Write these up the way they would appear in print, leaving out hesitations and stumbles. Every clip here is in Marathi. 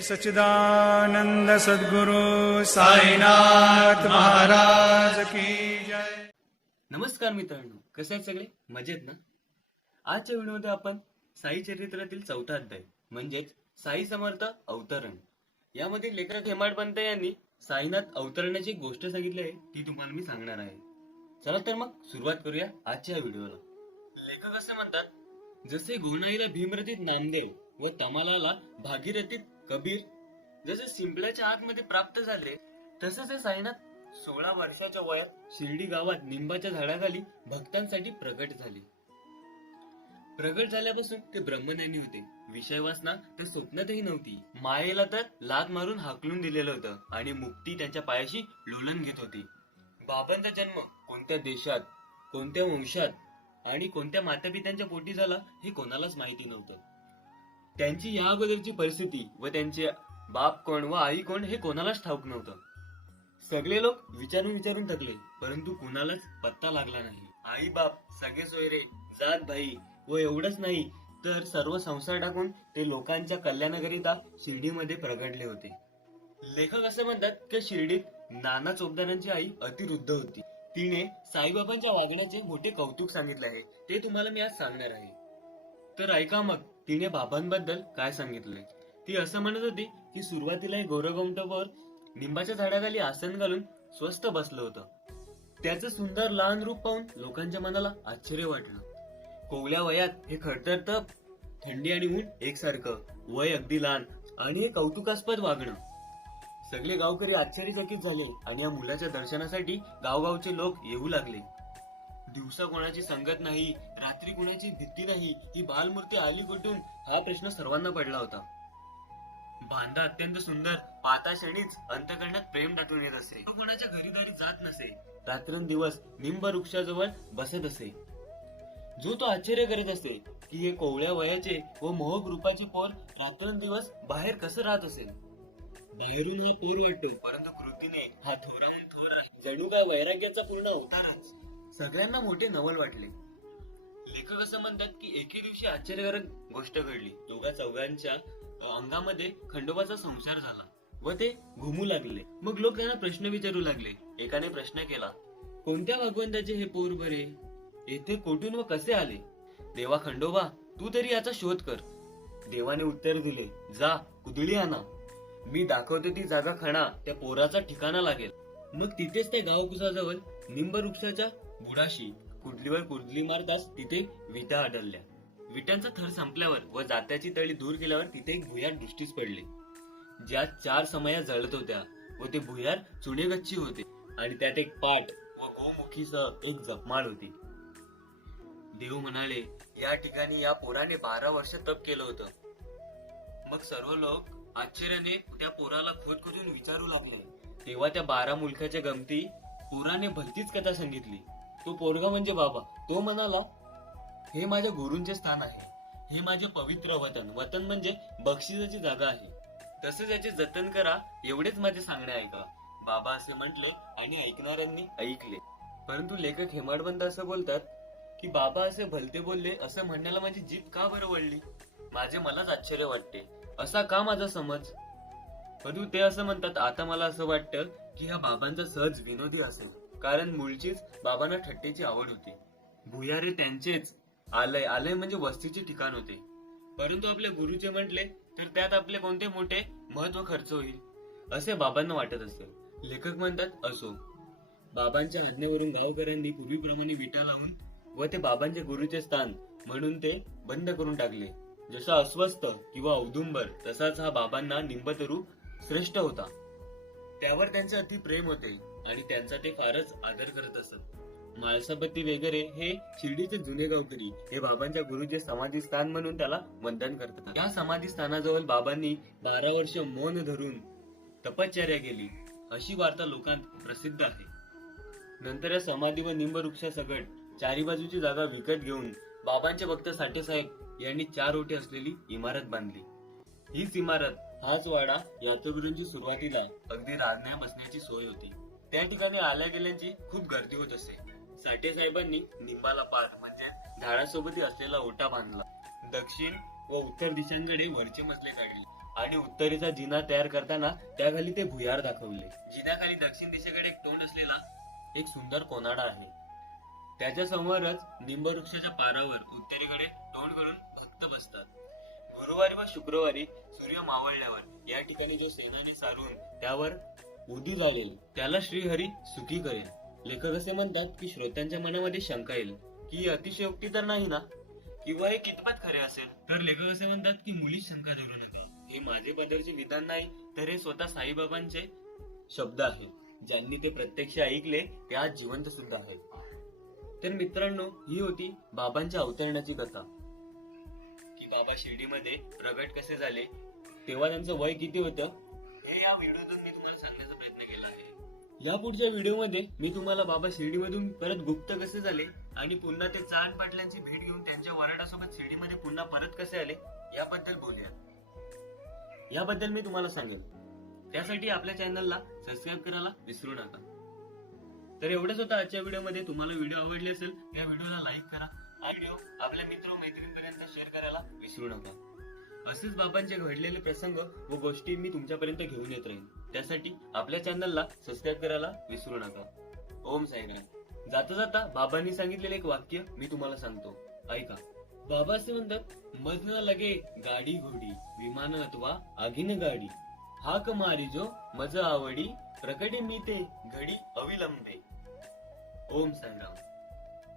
सच्चिदानंद सद्गुरु साईनाथ महाराज की जय। नमस्कार मित्रांनो, कसे आहेत सगळे? मजेत ना? आजच्या व्हिडिओमध्ये आपण साई चरित्रातील चौथा अध्याय म्हणजेच साई समर्थ अवतरण यामध्ये लेखक हेमाडपंत यांनी साईनाथ अवतरणाची एक गोष्ट सांगितली आहे, ती तुम्हाला मी सांगणार आहे. चला तर मग सुरुवात करूया आजच्या व्हिडिओला. लेखक असे म्हणतात, जसे गोनाईला भीमरथीत नामदेव व तमालाला भागीरथीत कबीर जसे शिंपल्याच्या आतमध्ये प्राप्त झाले, तसेच हे साईनाथ 16 वर्षाच्या वयात शिर्डी गावात निंबाच्या झाडाखाली भक्तांसाठी प्रगट झाले. प्रगट झाल्यापासून ते ब्रह्मज्ञानी होते. विषय वासना तर स्वप्नातही नव्हती. मायेला तर लात मारून हाकलून दिलेलं होतं आणि मुक्ती त्यांच्या पायाशी लोलन घेत होती. बाबांचा जन्म कोणत्या देशात, कोणत्या वंशात आणि कोणत्या मातापित्यांच्या पोटी झाला हे कोणालाच माहिती नव्हतं. त्यांची या अगोदरची परिस्थिती व त्यांचे बाप कोण व आई कोण हे कोणालाच ठाऊक नव्हतं. सगळे लोक विचारून थकले, परंतु कुणालाच पत्ता लागला नाही. आई बाप, सगळे सोयरे, जात भाई व एवढंच नाही तर सर्व संसार टाकून ते लोकांच्या कल्याणाकरिता शिर्डीमध्ये प्रगटले होते. लेखक असं म्हणतात की शिर्डीत नाना चोपदारांची आई अतिवृद्ध होती. तिने साईबाबांच्या वागण्याचे मोठे कौतुक सांगितले आहे, ते तुम्हाला मी आज सांगणार आहे. तर ऐका मग तिने बाबांबद्दल काय सांगितले. ती असं म्हणत होती की सुरुवातीला गोरगोमटोवर निंबाच्या झाडाखाली आसन घालून स्वस्थ बसलं होतं. त्याचं सुंदर लहान रूप पाहून लोकांच्या मनाला आश्चर्य वाटलं. कोवल्या वयात हे खडतर तप, थंडी आणि ऊन एकसारखं, वय अगदी लहान आणि हे कौतुकास्पद वागणं. सगळे गावकरी आश्चर्यचकित झाले आणि या मुलाच्या दर्शनासाठी गावगावचे लोक येऊ लागले. दिवसा कोणाची संगत नाही, रात्री कोणाची भीती नाही, ही बालमूर्ती आली कुठून हा प्रश्न सर्वांना पडला होता. बांधा अत्यंत सुंदर, पाहता क्षणीच अंतकरणात प्रेम दाटून येत असे. तो कोणाच्या घरीदारी जात नसे, रात्रंदिवस निंब वृक्षाजवळ बसत असे. जो तो आश्चर्य करीत असे की हे कोवळ्या वयाचे व मोहक रूपाचे पोर रात्रंदिवस बाहेर कसं राहत असेल. बाहेरून हा पोर वाटतो, परंतु कृतीने हा थोराहून थोर आहे. जणू काय वैराग्याचा पूर्ण अवतारच. सगळ्यांना मोठे नवल वाटले. लेखक असं म्हणतात की एके दिवशी आश्चर्यकारक गोष्ट घडली. दोघा चौघांच्या अंगामध्ये खंडोबाचा संसार झाला व ते घुमू लागले. मग लोक त्यांना प्रश्न विचारू लागले. एकाने प्रश्न केला, कोणत्या भगवंताचे हे पोर बरे? येथे कोठून व कसे आले? देवा खंडोबा, तू तरी याचा शोध कर. देवाने उत्तर दिले, जा कुदळी आणा, मी दाखवते ती जागा खणा, त्या पोराचा ठिकाणा लागेल. मग तिथेच त्या गावकुसाजवळ निंब वृक्षाच्या बुडाशी कुदलीवर कुदली मारताच तिथे विटा आढळल्या. विटांचा थर संपल्यावर व जात्याची तळी दूर केल्यावर तिथे एक भुयार दृष्टीस पडले, ज्यात 4 समया जळत होत्या व ते भुयार चुनेगच्ची होते आणि त्यात एक पाट व गोमुखीसह एक जपमाळ होती. देव म्हणाले, या ठिकाणी या पोराने 12 वर्ष तप केलं होतं. मग सर्व लोक आश्चर्याने त्या पोराला खोदून विचारू लागले. तेव्हा त्या 12 मुलखाच्या गमती पोराने भलतीच कथा सांगितली. तो पोरगा म्हणजे बाबा. तो म्हणाला, हे माझ्या गुरूंचे स्थान आहे, हे माझे पवित्र वतन. वतन म्हणजे बक्षिसाची जागा आहे. तसेच याचे जतन करा, एवढेच माझे सांगणे ऐका. बाबा असे म्हटले आणि ऐकणाऱ्यांनी ऐकले. परंतु लेखक हेमाडपंत असं बोलतात की बाबा असे भलते बोलले असं म्हणण्याला माझी जीभ का बरं वळली? मलाच आश्चर्य वाटते. असा का माझा समज? परंतु ते असं म्हणतात, आता मला असं वाटतं की हा बाबांचा सहज विनोदी असेल, कारण मूळचीच बाबांना थट्टेची आवड होती. भुयारे त्यांचेच, आलय म्हणजे वस्तीचे ठिकाण होते. परंतु आपले गुरुचे म्हटले तर त्यात आपले कोणते मोठे महत्व खर्च होईल असे बाबांना वाटत असेल. लेखक म्हणतात, असो. बाबांच्या आज्ञेवरून गावकऱ्यांनी पूर्वीप्रमाणे विटा लावून व ते बाबांचे गुरुचे स्थान म्हणून ते बंद करून टाकले. जसा अस्वस्थ किंवा औदुंबर तसाच हा बाबांना निंबतरू श्रेष्ठ होता. त्यावर त्यांचे अति प्रेम होते आणि त्यांचा ते फारच आदर करत असत. माळसापत्ती वगैरे हे शिर्डीचे जुने गावकरी हे बाबांच्या गुरुचे समाधी स्थान म्हणून त्याला वंदन करतात. या समाधी स्थानाजवळ बाबांनी 12 वर्ष मौन धरून तपश्चर्या केली अशी वार्ता लोकांत प्रसिद्ध आहे. नंतर या समाधी व निंब वृक्षासकट चारी बाजूची जागा विकत घेऊन बाबांचे भक्त साठेसाहेब यांनी 4 ओटे असलेली इमारत बांधली. हीच इमारत, हाच वाडा यात्रेकरूंची सुरुवातीला अगदी राहण्या बसण्याची सोय होती. त्या ठिकाणी आल्या गेल्यांची खूप गर्दी होत असे. साठेसाहेबांनी निंबाला पार म्हणजे झाडासोबतही असलेला ओटा बांधला. दक्षिण व उत्तर दिशांकडे वरचे मजले काढले आणि उत्तरेचा जिना तयार करताना त्याखाली ते भुयार दाखवले. जिन्याखाली दक्षिण दिशेकडे एक तोंड असलेला एक सुंदर कोनाडा आहे. त्याच्या समोरच निंबवृक्षाच्या पारावर उत्तरेकडे तोंड करून भक्त बसतात. गुरुवारी व शुक्रवारी सूर्य मावळल्यावर या ठिकाणी जो सेनानी सारून त्यावर उदी जाळेल त्याला श्रीहरी सुखी करेल. लेखक असे म्हणतात की श्रोत्यांच्या मनामध्ये शंका येईल की ही अतिशयोक्ती तर नाही ना, किंवा हे कितपत खरे असेल. तर लेखक असे म्हणतात की मुलीच शंका धरू नका. हे माझे बदलचे विधान नाही, तर हे स्वतः साईबाबांचे शब्द आहेत. ज्यांनी ते प्रत्यक्ष ऐकले ते आज जिवंत सुद्धा आहेत. तर मित्रांनो, ही होती बाबांच्या अवतरणाची कथा. की बाबा शिर्डीमध्ये प्रगट कसे झाले, तेव्हा त्यांचं वय किती होतं, हे या व्हिडिओतून मी तुम्हाला सांगण्याचा प्रयत्न केला आहे. या पुढच्या व्हिडिओमध्ये मी तुम्हाला बाबा शिर्डीमधून परत गुप्त कसे झाले आणि पुन्हा ते चांद पाटलांची भेट घेऊन त्यांच्या वराडासोबत शिर्डीमध्ये पुन्हा परत कसे आले याबद्दल बोलूया. याबद्दल मी तुम्हाला सांगेन. त्यासाठी आपल्या चॅनलला सबस्क्राईब करायला विसरू नका. तर एवढंच होतं आजच्या व्हिडिओमध्ये. तुम्हाला व्हिडिओ आवडली असेल या व्हिडिओला लाईक करा. हा व्हिडिओ आपल्या मित्र मैत्रिणींपर्यंत शेअर करायला विसरू नका. असेच बाबांचे घडलेले प्रसंग व गोष्टी मी तुमच्यापर्यंत घेऊन येत राहीन. त्यासाठी आपल्या चॅनलला सबस्क्राईब करायला विसरू नका. ओम साईराम. जाता जाता बाबांनी सांगितलेले एक वाक्य मी तुम्हाला सांगतो, ऐका. बाबा असे म्हणतात, मज न लगे गाडी घोडी विमान अथवा आगीन गाडी, हाक मारी जो मज आवडी प्रकटे मी ते घडी अविलंबे. ओम साईराम.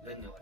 धन्यवाद.